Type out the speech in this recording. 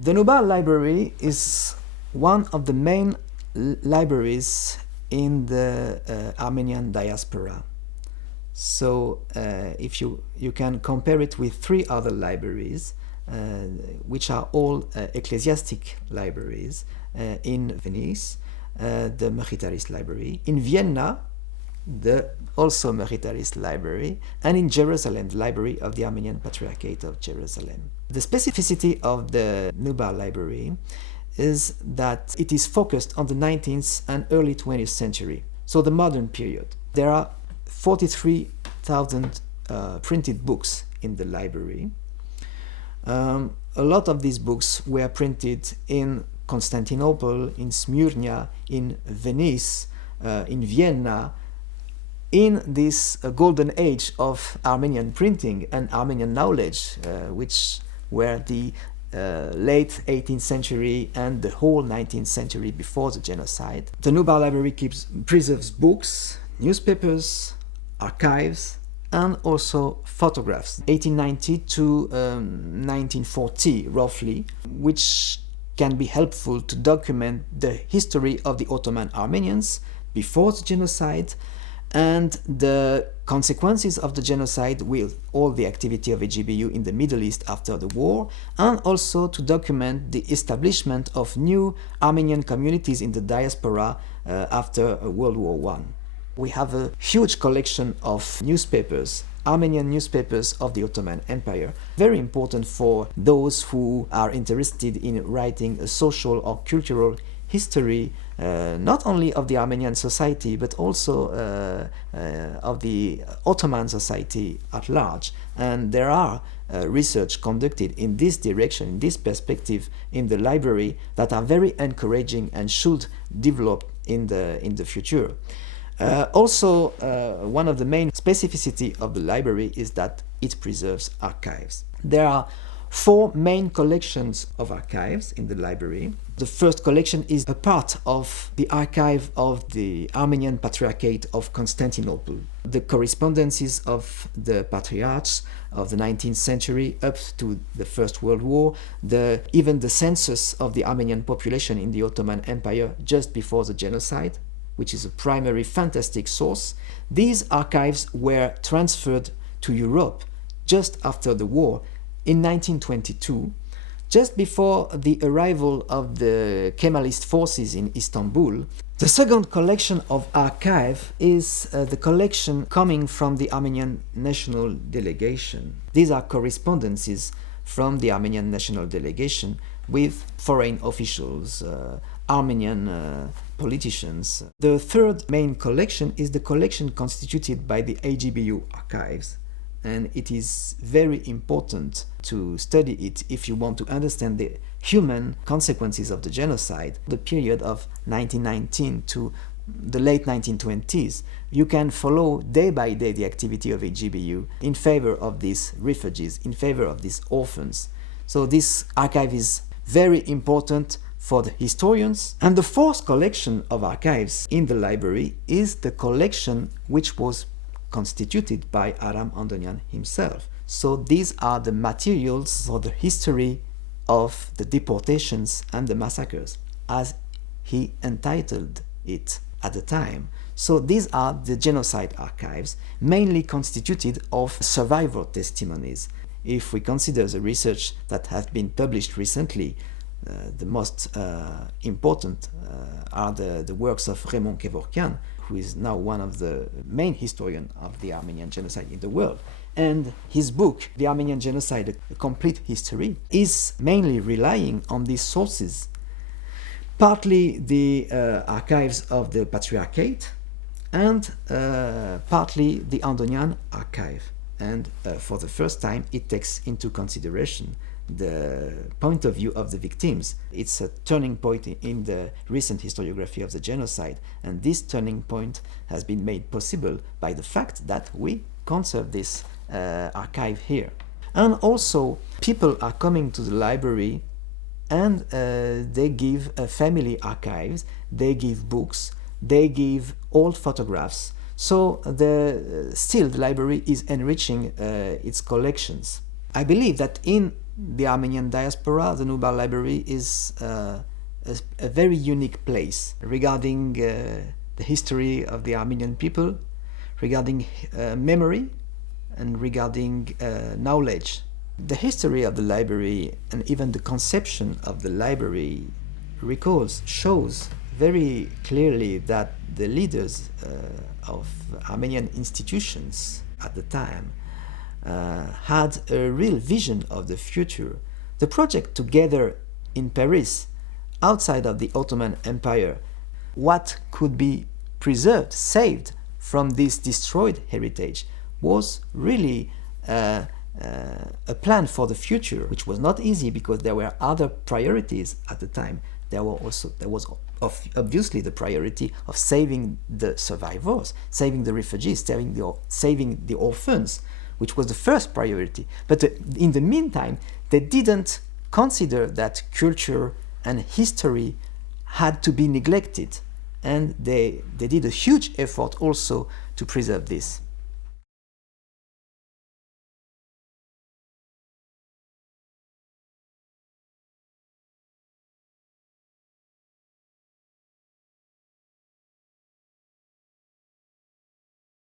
The Nubar Library is one of the main libraries in the Armenian diaspora. So if you can compare it with three other libraries, which are all ecclesiastic libraries in Venice, the Meritarist Library, in Vienna, the also Meritarist Library, and in Jerusalem, the Library of the Armenian Patriarchate of Jerusalem. The specificity of the Nubar Library is that it is focused on the 19th and early 20th century, so the modern period. There are 43,000 printed books in the library. A lot of these books were printed in Constantinople, in Smyrna, in Venice, in Vienna, in this golden age of Armenian printing and Armenian knowledge, which were the late 18th century and the whole 19th century before the genocide. The Nubar Library preserves books, newspapers, archives, and also photographs, 1890 to 1940 roughly, which can be helpful to document the history of the Ottoman Armenians before the genocide and the consequences of the genocide with all the activity of AGBU in the Middle East after the war, and also to document the establishment of new Armenian communities in the diaspora after World War I. We have a huge collection of newspapers, Armenian newspapers of the Ottoman Empire, very important for those who are interested in writing a social or cultural history, not only of the Armenian society, but also of the Ottoman society at large. And there are research conducted in this direction, in this perspective, in the library that are very encouraging and should develop in the future. Also, one of the main specificity of the library is that it preserves archives. There are four main collections of archives in the library. The first collection is a part of the archive of the Armenian Patriarchate of Constantinople. The correspondences of the patriarchs of the 19th century up to the First World War, even the census of the Armenian population in the Ottoman Empire just before the genocide, which is a primary fantastic source. These archives were transferred to Europe just after the war in 1922, just before the arrival of the Kemalist forces in Istanbul. The second collection of archive is the collection coming from the Armenian National Delegation. These are correspondences from the Armenian National Delegation with foreign officials, Armenian politicians. The third main collection is the collection constituted by the AGBU archives, and it is very important to study it if you want to understand the human consequences of the genocide, the period of 1919 to the late 1920s. You can follow day by day the activity of AGBU in favor of these refugees, in favor of these orphans. So this archive is very important for the historians. And the fourth collection of archives in the library is the collection which was constituted by Aram Andonian himself. So these are the materials for the history of the deportations and the massacres, as he entitled it at the time. So these are the genocide archives, mainly constituted of survivor testimonies. If we consider the research that has been published recently, the most important are the works of Raymond Kevorkian, who is now one of the main historians of the Armenian genocide in the world. And his book, The Armenian Genocide, A Complete History, is mainly relying on these sources. Partly the archives of the Patriarchate, and partly the Andonian archive. And for the first time, it takes into consideration the point of view of the victims. It's a turning point in the recent historiography of the genocide, and this turning point has been made possible by the fact that we conserve this archive here. And also, people are coming to the library and they give family archives, they give books, they give old photographs. So still the library is enriching its collections. I believe that in the Armenian diaspora, the Nubar Library is a very unique place regarding the history of the Armenian people, regarding memory, and regarding knowledge. The history of the library and even the conception of the library shows very clearly that the leaders of Armenian institutions at the time had a real vision of the future. The project Together in Paris, outside of the Ottoman Empire, what could be preserved, saved from this destroyed heritage, was really a plan for the future, which was not easy because there were other priorities at the time. There was obviously the priority of saving the survivors, saving the refugees, saving the orphans, which was the first priority. But in the meantime, they didn't consider that culture and history had to be neglected, and they did a huge effort also to preserve this.